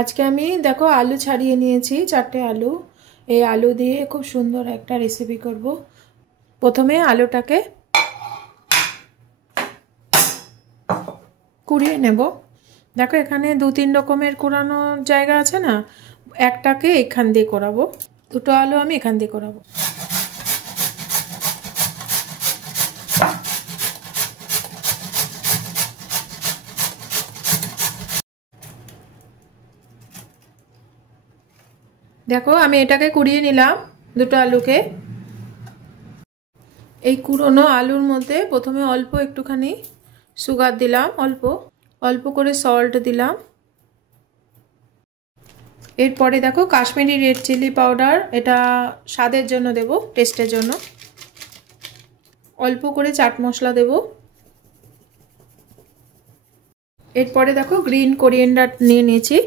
আজকে আমি দেখো আলু ছাড়িয়ে নিয়েছি, 4টে আলু। এই আলু দিয়ে খুব সুন্দর একটা রেসিপি করব। প্রথমে আলুটাকে কুড়িয়ে নেব। দেখো এখানে 2-3 রকমের কুড়ানো জায়গা আছে না, একটাকে এখান দিয়ে করাবো, দুটো আলু আমি এখান দিয়ে করাবো। দেখো আমি এটাকে কুড়িয়ে নিলাম, দুটো আলুকে। এই কুড়োনো আলুর মধ্যে প্রথমে অল্প একটুখানি সুগার দিলাম, অল্প অল্প করে সল্ট দিলাম। এরপরে দেখো কাশ্মীরি রেড চিলি পাউডার, এটা স্বাদের জন্য দেব, টেস্টের জন্য। অল্প করে চাট মশলা দেব। এরপরে দেখো গ্রিন কোরিয়েন্ডার নিয়ে নিয়েছি।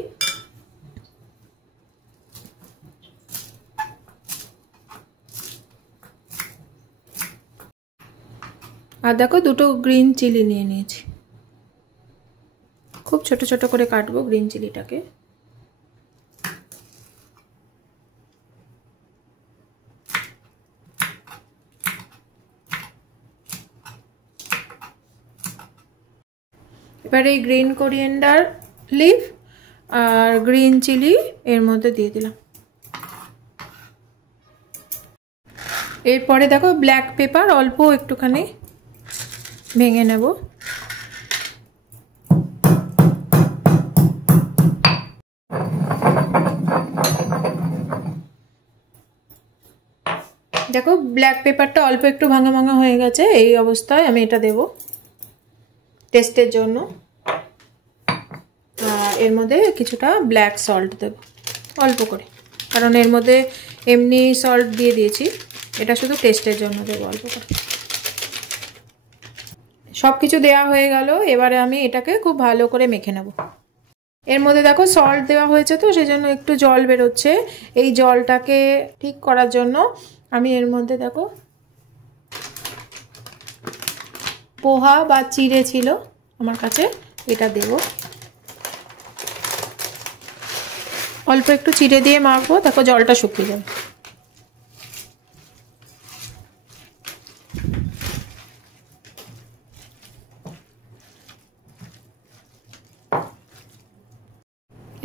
আর দেখো দুটো গ্রিন চিলি নিয়ে নিয়েছি, খুব ছোট ছোট করে কাটবো গ্রিন চিলিটাকে। এবার এই গ্রিন কোরিয়েন্ডার লিফ আর গ্রিন চিলি এর মধ্যে দিয়ে দিলাম। এরপরে দেখো ব্ল্যাক পেপার অল্প একটুখানি ভেঙে নেব। দেখো ব্ল্যাক পেপারটা অল্প একটু ভাঙা ভাঙা হয়ে গেছে, এই অবস্থায় আমি এটা দেব টেস্টের জন্য। আর এর মধ্যে কিছুটা ব্ল্যাক সল্ট দেব অল্প করে, কারণ এর মধ্যে এমনি সল্ট দিয়ে দিয়েছি, এটা শুধু টেস্টের জন্য দেবো অল্প করে। সব কিছু দেওয়া হয়ে গেল, এবারে আমি এটাকে খুব ভালো করে মেখে নেব। এর মধ্যে দেখো সল্ট দেওয়া হয়েছে তো সেই জন্য একটু জল বেরোচ্ছে। এই জলটাকে ঠিক করার জন্য আমি এর মধ্যে দেখো পোহা বা চিড়ে ছিল আমার কাছে, এটা দেব। অল্প একটু চিড়ে দিয়ে মাখবো, দেখো জলটা শুকিয়ে যাবে।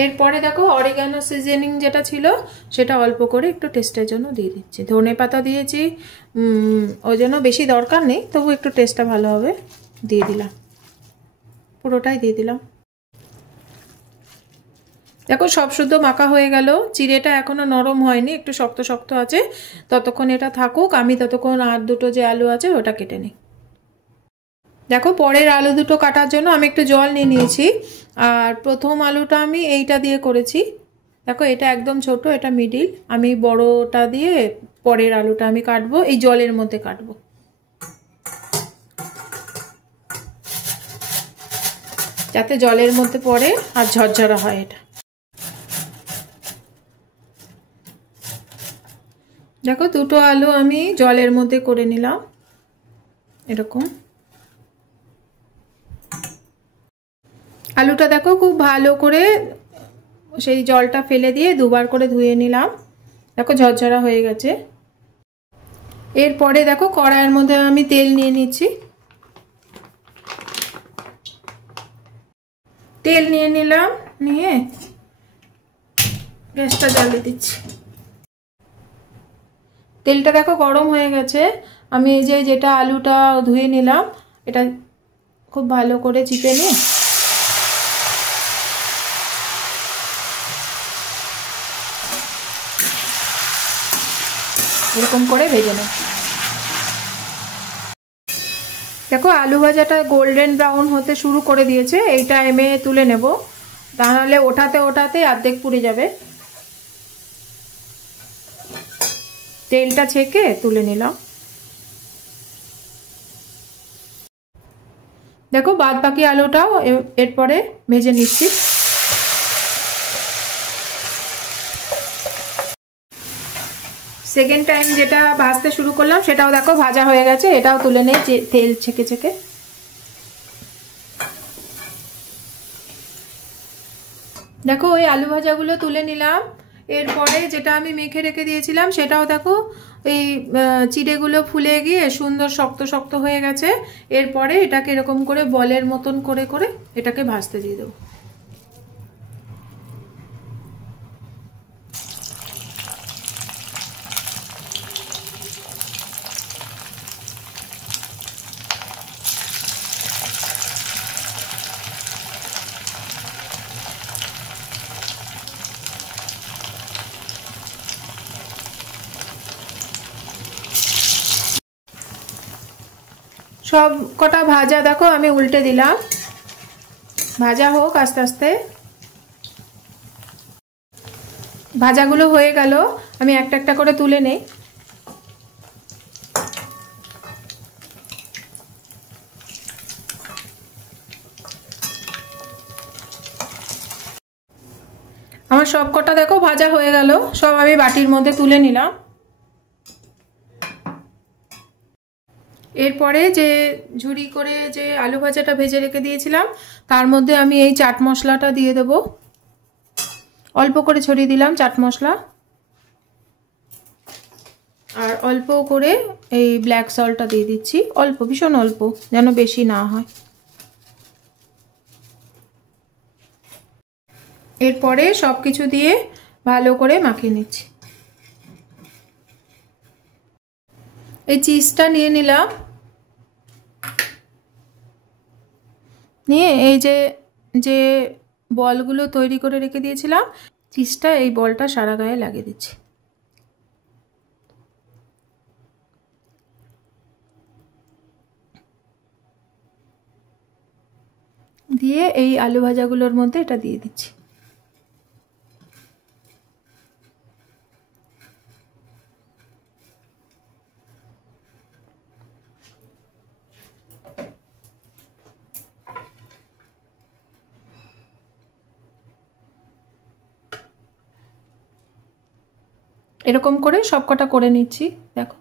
এরপরে দেখো অরিগানো সিজনিং যেটা ছিল সেটা অল্প করে একটু টেস্টের জন্য দিয়ে দিচ্ছি। ধনে পাতা দিয়েছি, ওই জন্য বেশি দরকার নেই, তবু একটু টেস্টটা ভালো হবে, দিয়ে দিলাম, পুরোটাই দিয়ে দিলাম। দেখো সব শুদ্ধ মাখা হয়ে গেল। চিড়েটা এখনো নরম হয়নি, একটু শক্ত শক্ত আছে, ততক্ষণ এটা থাকুক। আমি ততক্ষণ আর দুটো যে আলু আছে ওটা কেটে নিই। দেখো পরের আলু দুটো কাটার জন্য আমি একটু জল নিয়ে নিয়েছি। আর প্রথম আলুটা আমি এইটা দিয়ে করেছি, দেখো এটা একদম ছোট, এটা মিডিল। আমি বড়টা দিয়ে পরের আলুটা আমি কাটবো, এই জলের মধ্যে কাটবো, যাতে জলের মধ্যে পড়ে আর ঝরঝরা হয় এটা। দেখো দুটো আলু আমি জলের মধ্যে করে নিলাম এরকম। আলুটা দেখো খুব ভালো করে সেই জলটা ফেলে দিয়ে দুবার করে ধুয়ে নিলাম, দেখো ঝরঝরা হয়ে গেছে। এরপরে দেখো কড়াইয়ের মধ্যে আমি তেল নিয়ে নিচ্ছি। তেল নিয়ে নিলাম, নিয়ে গ্যাসটা জ্বালিয়ে দিচ্ছি। তেলটা দেখো গরম হয়ে গেছে। আমি এই যে যেটা আলুটা ধুয়ে নিলাম এটা খুব ভালো করে চিপে নিয়ে এরকম করে ভেজে নেব। দেখো আলু ভাজাটা গোল্ডেন ব্রাউন হতে শুরু করে দিয়েছে, এই টাইমে তুলে নেব, তাহলে ওঠাতে ওঠাতে অর্ধেক পুড়ে যাবে। তেলটা ছেঁকে তুলে নিলাম। দেখো বাদ বাকি আলুটাও এরপরে ভেজে নিচ্ছি। সেকেন্ড টাইম যেটা ভাজতে শুরু করলাম সেটাও দেখো ভাজা হয়ে গেছে, এটাও তুলে নেই তেল ছেঁকে ছেঁকে। দেখো ওই আলু ভাজাগুলো তুলে নিলাম। এরপরে যেটা আমি মেখে রেখে দিয়েছিলাম সেটাও দেখো এই চিড়েগুলো ফুলে গিয়ে সুন্দর শক্ত শক্ত হয়ে গেছে। এরপরে এটাকে এরকম করে বলের মতন করে করে এটাকে ভাজতে দিয়ে দেবো। সব কটা ভাজা দেখো আমি উল্টে দিলাম, ভাজা হোক আস্তে আস্তে। ভাজাগুলো হয়ে গেল, আমি একটা একটা করে তুলে নেই। আমার সব কটা দেখো ভাজা হয়ে গেল, সব আমি বাটির মধ্যে তুলে নিলাম। এরপরে যে ঝুরি করে যে আলু ভাজাটা ভেজে রেখে দিয়েছিলাম তার মধ্যে আমি এই চাট মশলাটা দিয়ে দেব। অল্প করে ছড়িয়ে দিলাম চাট মশলা, আর অল্প করে এই ব্ল্যাক সল্টটা দিয়ে দিচ্ছি, অল্প, ভীষণ অল্প, যেন বেশি না হয়। এরপরে সব কিছু দিয়ে ভালো করে মাখিয়ে নিচ্ছি। এই চিজটা নিয়ে নিলাম, নিয়ে এই যে যে বলগুলো তৈরি করে রেখে দিয়েছিলাম চিজটা এই বলটা সারা গায়ে লাগিয়ে দিচ্ছি। দিয়ে এই আলু ভাজাগুলোর মধ্যে এটা দিয়ে দিচ্ছি। এরকম করে সবকটা করে নিচ্ছি। দেখো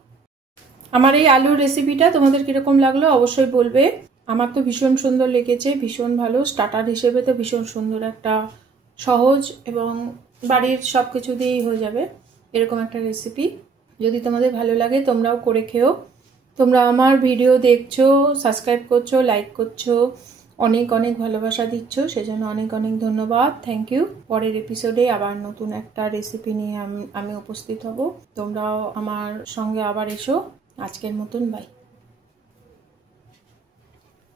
আমার এই আলুর রেসিপিটা তোমাদের কিরকম লাগলো অবশ্যই বলবে। আমার তো ভীষণ সুন্দর লেগেছে, ভীষণ ভালো। স্টার্টার হিসেবে তো ভীষণ সুন্দর, একটা সহজ এবং বাড়ির সব কিছু দিয়েই হয়ে যাবে এরকম একটা রেসিপি। যদি তোমাদের ভালো লাগে তোমরাও করে খেও। তোমরা আমার ভিডিও দেখছো, সাবস্ক্রাইব করছো, লাইক করছো, অনেক অনেক ভালোবাসা দিচ্ছ, সেজন্য অনেক অনেক ধন্যবাদ, থ্যাংক ইউ। পরের এপিসোডে আবার নতুন একটা রেসিপি নিয়ে আমি উপস্থিত হব। তোমরাও আমার সঙ্গে আবার এসো। আজকের মতন বাই।